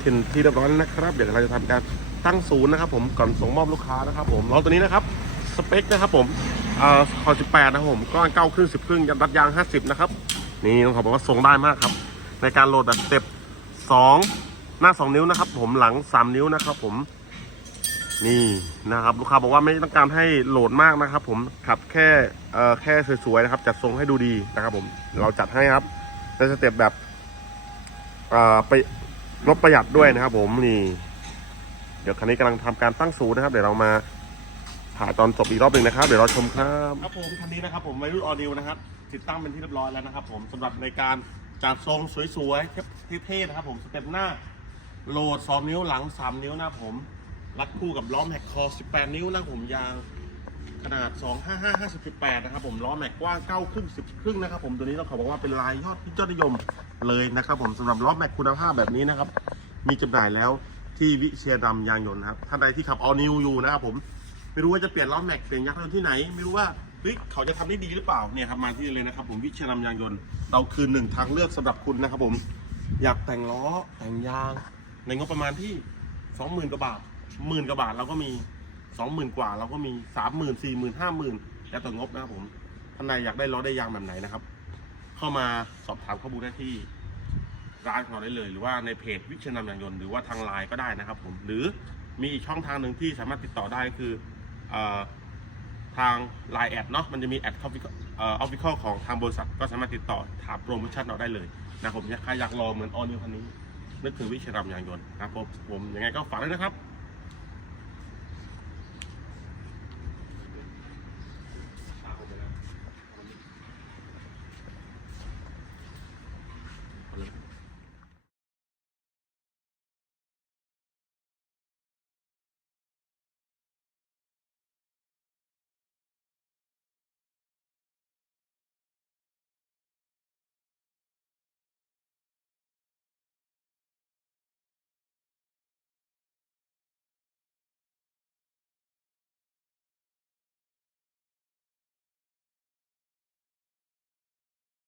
เทนที่เรียบร้อยแล้วนะครับ เดี๋ยวเราจะทำการตั้งศูนย์นะครับ ผมก่อนส่งมอบลูกค้านะครับ ผมล้อตัวนี้นะครับสเปคนะครับผมเอ่อคอ18นะครับผมก้อนเก้าครึ่งสิบครึ่งยันรัดยาง50นะครับนี่ต้องขอบอกว่าทรงได้มากครับ ในการโหลดแบบสเต็ป2หน้า2นิ้วนะครับ ผมหลัง3นิ้วนะครับผมนี่นะครับลูกค้าบอกว่าไม่ต้องการให้โหลดมากนะครับ ผมขับแค่เอ่อแค่สวยๆนะครับ จัดทรงให้ดูดีนะครับ ผมเราจัดให้ครับในสเต็ปแบบเอ่อไป ลดประหยัดด้วยนะครับ ผมนี่ เดี๋ยวคันนี้กำลังทำการตั้งศูนย์นะครับ เดี๋ยวเรามาถ่ายตอนจบอีกรอบหนึ่งนะครับ เดี๋ยวเราชมครับครับผมคันนี้นะครับ ผมไวรุ่นออดิวนะครับ ติดตั้งเป็นที่เรียบร้อยแล้วนะครับ ผมสำหรับในการจัดทรงสวยๆเท่ๆนะครับ ผมสเต็ปหน้าโหลด 2 นิ้วหลัง 3 นิ้วนะผม รัดคู่กับล้อมแม็กคอ 18 นิ้วนะผมยาง ขนาด 255 50 18นะครับผมล้อแม็กกว้าง9ครึ่ง10 ครึ่งนะครับผมตัวนี้ต้องขอบอกว่าเป็นลายยอดพิจารนิยมเลยนะครับผมสำหรับล้อแม็กคุณภาพแบบนี้นะครับ มีจำหน่ายแล้วที่วิเชียรดำยางยนต์ครับท่านใดที่ขับออนิวอยู่นะครับผมไม่รู้ว่าจะเปลี่ยนล้อแม็กเปลี่ยนยางยนต์ที่ไหน ไม่รู้ว่าเฮ้ยเขาจะทำได้ดีหรือเปล่าเนี่ยครับมาที่เลยนะครับผมวิเชียรดำยางยนต์เราคือหนึ่งทางเลือกสำหรับคุณนะครับผมอยากแต่งล้อแต่งยาง ในงบประมาณที่สองหมื่นกว่าบาทหมื่นกว่าบาทเราก็มี สองหมื่นกว่าเราก็มีสามหมื่นสี่หมื่นห้าหมื่นแล้วแต่งบนะครับผมท่านใดอยากได้ล้อได้ยางแบบไหนนะครับ เข้ามาสอบถามข้อมูลได้ที่ร้านของเราได้เลย หรือว่าในเพจวิชียรนำยางยนต์หรือว่าทางไลน์ก็ได้นะครับผมหรือมีอีกช่องทางหนึ่งที่สามารถติดต่อได้ก็คืออทาง Line แอดเนาะมันจะมีแอดออฟฟิเชียลของทางบริษัท ก็สามารถติดต่อถามโปรโมชั่นเราได้เลยนะครับผมอยากใครอยากรอเหมือนออนิวคันนี้นึกถึงวิชรนำยางยนต์นะครับผมผมยังไงก็ฝากด้วยนะครับ